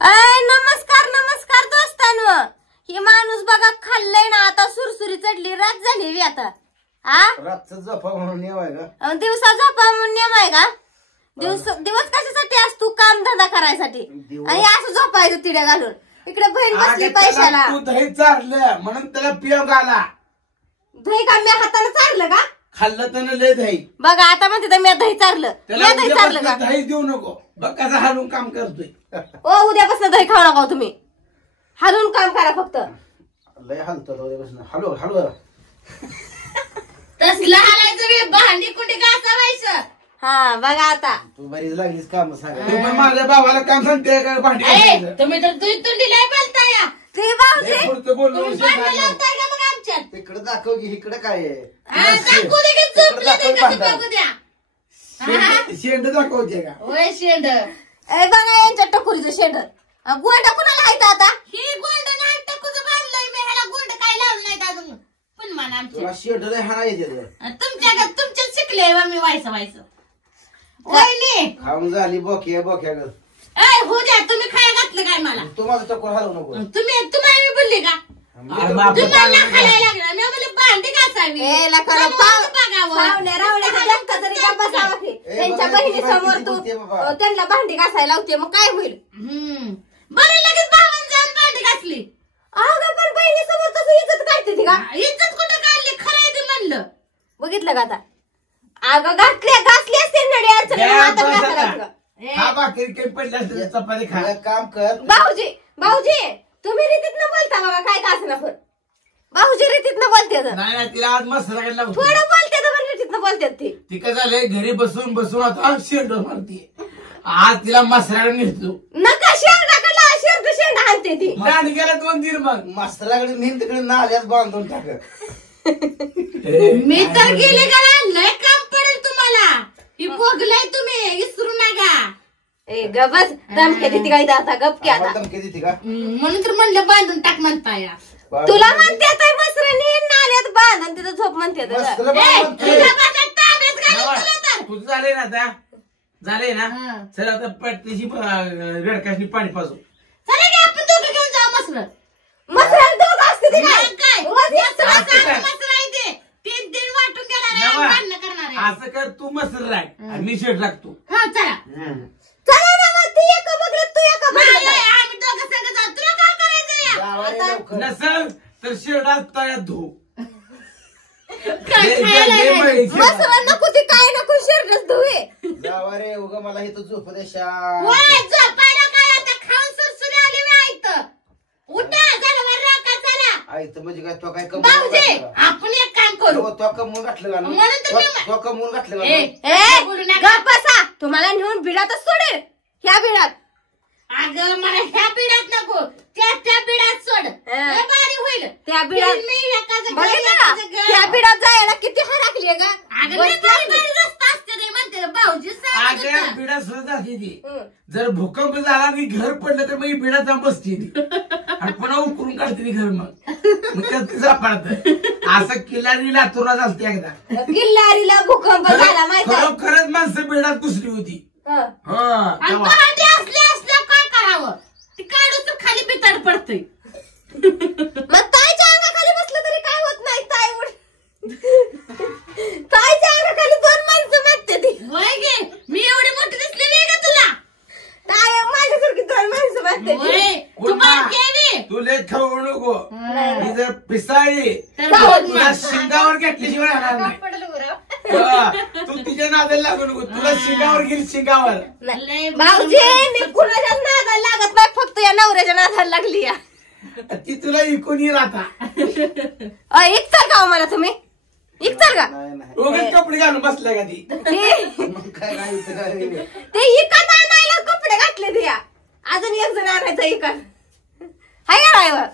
नमस्कार नमस्कार दोस्तांनो. ही माणूस बघा खाल्लंय ना आता सुरसुरी चढली रात झाली बी आता. हा रातचा झोपा म्हणून नियम आहे का? दिवसा झोपा म्हणून नियम आहे का? दिवस कशासाठी असतो? काम धंदा करायसाठी. आणि असं झोपायचं तिड्या घालून. इकडे बहीण बसली पैशाला. तू दही चारलं म्हणून त्याला पियोग आला. दही का मी हाताने चारलं का? खाल्लं तर लय दही. बघा आता म्हणते मी दही चारलं. मी दही चारलं का? दही देऊ नको. बघ कसं हलून काम करतोय. ओ उद्यापासून दही खाऊ नका तुम्ही. हलून काम करा फक्त. लय हलतो उद्यापासून. हलू हलू तसलं हालायचं भांडी कुठे घासावायचं. हा बघा आता तू बरीच लागलीस काम सांगा. तू पण माझ्या भावाला काम सांगते का भांडी घासायचं? तुम्ही तर तुंडीला बोलताय. ते भाऊजी पुढचं बोललो लावताय का मग आमच्यात? इकडे दाखव की इकडे काय आहे. दाखवू दे की झोपलं ते कसं बघू द्या. शेंड दाखवते का? होय शेंड. बघा यांच्या टकोरीचं शेंड. गोंडा कुणाला आहे आता? ही गोल्ड नाही टकूचं बांधलंय मी. ह्याला गोल्ड काय लावलं नाही अजून. पण मान आमच्या तुला शेंड लय हाणायचे. तुमच्यात शिकले मी व्हायचं वहिनी. खाऊन झाली बोक्या बोक्या ग. हो द्या. तुम्ही खाया घातलं काय मला? तू माझं टकोर हलवू नको. तुम्हाला मी बोलले का? तुम्हाला खायला लागला मी म्हणलं भांडी घासावी. त्यांच्या बहिणी समोर तू त्यांना भांडी घासायला लावते मग काय होईल? बरं लगेच भावान जाऊन भांडी घासली. अगं पण बहिणी समोर तसं इज्जत काढते ती का? इज्जत कुठं काढली? खरं आहे ते म्हणलं. बघितलं का आता? अगं घासली असते नडी अडचण. चपाती खा काम कर. भाऊजी तुम्ही रीतीत न बोलता बघा काय का असं पण. भाऊजी रीतीत न बोलते नाही तिला आज मस्त लागला. थोडं बोलते तर रीतीत न बोलतात ती काय झालंय घरी बसून बसून आता शेंड मारते. आज तिला मसराकडे नेतो. नका शेंडाकडला शेंड आणते ती. आणि गेला 2 दिन मग मसराकडे नेहमी तिकडे नाल्यात बांधून टाक. मी तर गेले का लय काम पडेल तुम्हाला. ही भोगलाय तुम्ही विसरू नका. ए गबस धमके देते काय आता? गप की आता. धमकी देते का? म्हणून तर म्हणलं बांधून टाक म्हणताय. तुला म्हणते आता मसराने नाल्यात बांध आणि तिथं झोप म्हणते. तुझं झालंय ना आता? झालंय ना? चल आता पट्टीची रडकाशनी पाणी पाजू. चला की आपण दोघं घेऊन जाऊ मसर. मसरा दोघं असते ते काय? तीन वाटून घेणार करणार. असं कर तू मसर राह आणि मी शेड लागतो. हा चला चला ना मग ती एका बघत तू एका बघत. आम्ही दोघं संग जाऊ. तुला काय करायचं? नसल तर शेडात तयात धू. मसरा नको ती काय नको शेरच धुवे. जावा रे उगा मला इथं झोप दे. झोपायला काय आता खाऊन सुरसुरी आली मी आयत. उठा जनावर राखा चला. आयत म्हणजे काय तो काय भाऊजी आपण एक काम करू. तो कमवून घातलं का? तो कमवून घातलं का? गप बसा. तुम्हाला नेऊन बिडातच सोडेल. ह्या बिडात. अगं मला ह्या बिडात नको. त्या बिडात सोड. बारी होईल त्या बिडात. त्या बिडात जायला किती हरकली का? रस्ता असते रे म्हणते भाऊजी. बिडा सुद्धा जाते ती. जर भूकंप झाला आणि घर पडलं तर मग बिडा जाऊन बसते ती आणि पुन्हा उकरून काढते ती घर. मग तिचा पाडत असं किल्लारी लातूरला झालते एकदा. किल्लारीला भूकंप झाला माहिती. खरंच माणसं बिडात घुसली होती. असल्या काय करावं? ती काढू तर खाली बिताड पडतंय. मग ताईच्या अंगाखाली बसलं तरी काय होत नाही. ताईच्या अंगाखाली 2 माणसं मागते ती. होय गे मी एवढी मोठी दिसली नाही का तुला? ताई माझ्यासारखी 2 माणसं मागते. तू लेट खाऊ नको. ही जर पिसाळी तुला शिंगावर घेतल्याशिवाय राहणार नाही. तू तिच्या नादाला लागू नको. तुला शिंगावर घेईल शिंगावर. भाऊजी मी कुणाच्या नादाला लागत नाही. फक्त या नवऱ्याच्या नादाला लागली या. ती तुला इकून राहता. इकचाल का मला तुम्ही? इकचाल का? उगाच कपडे घालून बसलाय का ती? ते इकत आणायला कपडे घातले ते या. अजून एक जण आणायचं इकत. हाय का ड्रायव्हर?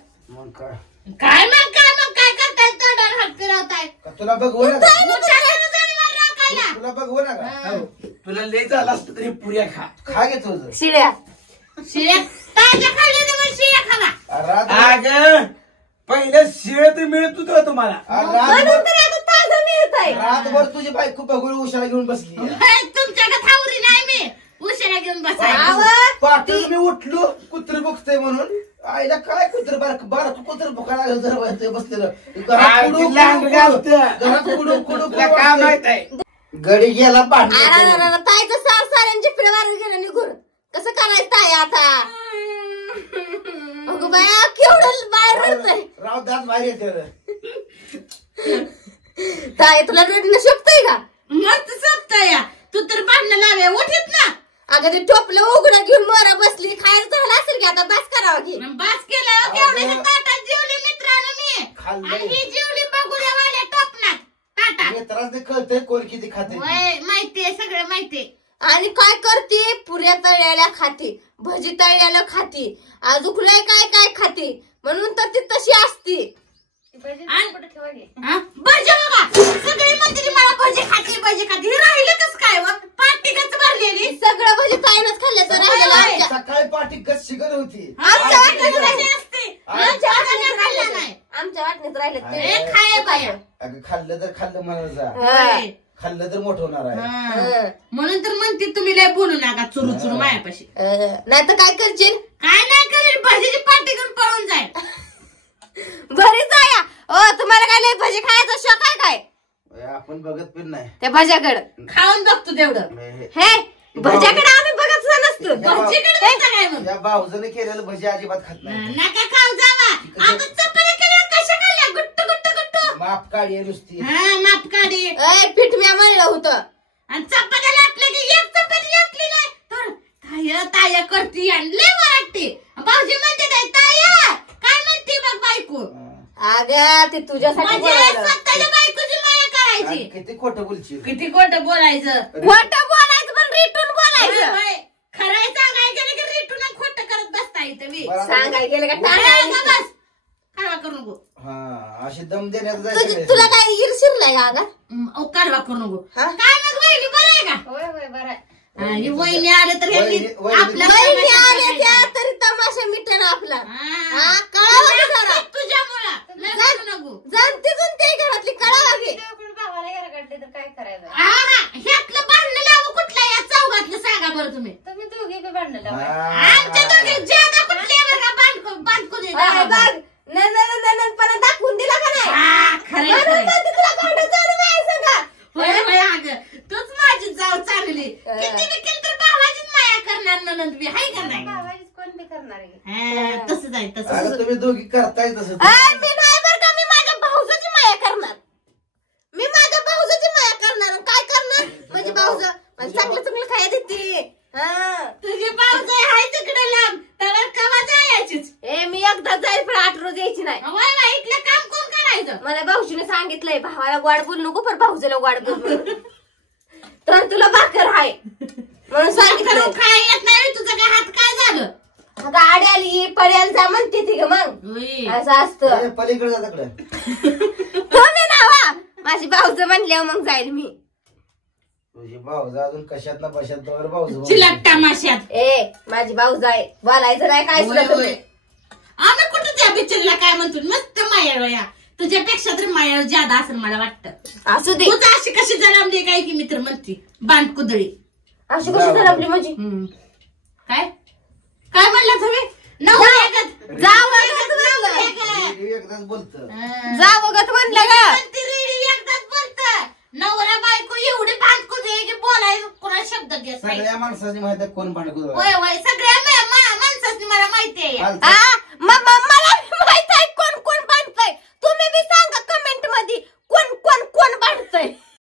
काय करताय? तोंडावर हात फिरवताय. तुला बघू ना तुला बघू ना. तुला लय झालं असतं तरी पुऱ्या खा घे तुझं. शिळ्या ताज्या खाल्ल्या शिळ्या खाला. अगं पहिलं शिळ तर मिळत होतं तुम्हाला. रातभर तुझी बायको बघून उशाला घेऊन बसली. तुमच्याकडे थावरी नाही मी उशाला घेऊन बसायला. पाठी मी उठलो कुत्र बघतोय म्हणून आईला काय कुत्र बारक कुत्र भुकायला जर बसलेलं लहान घालतं. तुला काय माहित आहे गडी गेला पाठ ताईचं साऱ्यांची पिढवार गेलं निघून कसं करायचं ताई आता अगं बाया केवढं बाहेर रडतंय राव दात बाहेर येते ताई तुला रडणं शोभतंय का मस्त सप्ताया तू तर भांडण लावे उठीत ना अगं ते टोपलं उघडं घेऊन मोरा बसली खायला झालं असेल की आता बस करावं की बास केलं केवढ्या ताटात जेवली मित्रांनो मी खाल्लंय. आणि ही जेवली बघूड्यावाल्या टोपणात ताटात मित्रांनी कळतंय कोण किती खाते वय माहितीये सगळं माहितीये आणि काय करते पुऱ्या तळ्याला खाते भजी तळ्याला खाते अजून लय काय काय खाते म्हणून तर ती तशी असते भजी बघा सगळी मंदिरी मला भजी खाते हे राहिलं कसं काय व पाठी कसं भरलेली सगळं भजी ताईनच खाल्लं तर राहिलेलं आमच्या सकाळी पाठी गच शिकत होती आमच्या वाटणीत भजी राहिले असते आमच्या वाटणीत खाल्लं राहिले नाही आमच्या वाटणीत राहिले ए, खाये बाया. अगं खाल्लं तर खाल्लं म्हणायचा होय. खाल्लं तर मोठं होणार आहे हा. म्हणून तर म्हणते तुम्ही लय बोलू नका चुरू चुरू मायापाशी नाही तर काय करशील काय नाही करेल भजीची पाठी घेऊन पळून जाईल बरी जाया ओ तुम्हाला काय लय भजी खायचा शौक आहे काय आपण बघत पण नाही त्या भज्याकडं खाऊन बघतो तेवढं हे भज्याकडे आम्ही बघत सुद्धा नसतो भजीकडे जाता काय मग या भाऊजाने केलेलं भजी अजिबात खात नाही नका खाऊ जावा आता चपात्या केल्यावर कशा खाल्ल्या गुट्ट गुट्ट गुट्ट माप काढी आहे नुसती हा माप काढी ए पीठ म्या म्हणलं होतं आणि चपात्या लाटल्या की एक चपाती लाटली नाही तर ताया ताया करती आणि लय वरटते भाऊजी म्हणते ताया काय म्हणते बघ बायको अगं ते तुझ्यासाठी म्हणजे बोलायला. स्वतःच्या बायकोची माया करायची किती खोटं बोलची किती खोटं बोलायचं खोटं बोलायचं पण रिटून बोलायचं खरंय सांगायचं नाही की रिटून खोटं करत बसता येतं मी सांगाय गेलं का खरं टाळायचं बस काढवा करू नको हा अशी दम देण्यात जायचं तुला काय ईर्षील नाही का अगं काढवा करू नको हा? काय मग वहिनी बरं आहे का होय होय बरं आहे. आणि वहिनी आले तर ह्यांनी वहिनी- आपल्या बहिणी तमाशा आल्या त्या करायचा. तरी तमाशा मिटेन आपला हा. हा, कळावं की जरा. तुझ्यामुळं लय करू नको जाणती जुनती घरातली कळावं की भावाला घरा काढले तर काय करायचं हा हा ह्यातलं भांडण लावू कुठलं या चौघातलं सांगा बरं तुम्ही तुम्ही दोघी बी भांडण लावा. आमच्या दोघी ज्यादा कुठले बांधको अरे बघ नंदनपणा दाखवून दिला का नाही हा खरंय म्हणून खरंय म्हणते तुला भांडण चालू नाही सांगा होय होय अगं तूच माझी जाव चांगली किती बी केलं तर भावाचीच माया करणार ननंद बी हाय का नाही भावाचीच कोण बी करणार आहे. हा, तसंच आहे तसंच अगं तुम्ही दोघी करताय तसं अय, मी नाही बरं का मी माझ्या भाऊजाची माया करणार मी माझ्या भाऊजाची माया करणार आणि काय करणार म्हणजे भाऊज मला चांगलं चांगलं खायला देते हा तुझी भावजाई हाय तिकडे लांब तर कवा जायचीच ए मी एकदा जाईल पण 8 रोज यायची नाही वय वय इथलं काम कोण करायचं मला भाऊजीने सांगितलंय भावाला गोड बोलू नको पण भाऊजीला गोड बोलू तर तुला भाकर आहे म्हणून करून सांगितलं काय येत नाही तुझं काय हात काय झालं गाडी आली पड्याला जा म्हणते ती ग मग होय. असं असतं पलीकडे जा तिकडे तुम्ही नावा माझी भाऊज म्हणल्यावर मग जाईल मी तुझी भाऊजा अजून कशात ना बशात दोर भाऊज चिलट तमाशात ए माझी भाऊज आहे बोलायचं नाही काय होय, सुद्धा होय. तुम्ही. आम्ही कुठं त्या बिचारीला काय म्हणतो मस्त माया वया तुझ्यापेक्षा तर माया ज्यादा असं मला वाटतं असू दे तूच अशी कशी जलमली काय की मित्र म्हणते बांध कुदळी अशी कशी धरपली म्हणजे काय काय म्हणला तुम्ही नवऱ्यागत एकदाच बोलत जा बघत म्हणलं ग एकदाच बोलत नवरा बायको एवढी भांडकू दे की बोलायला कोणा शब्द देत नाही सगळ्या माणसाची माहिती आहे कोण भांडकुद होय होय सगळ्या माणसाची मला माहिती आहे हा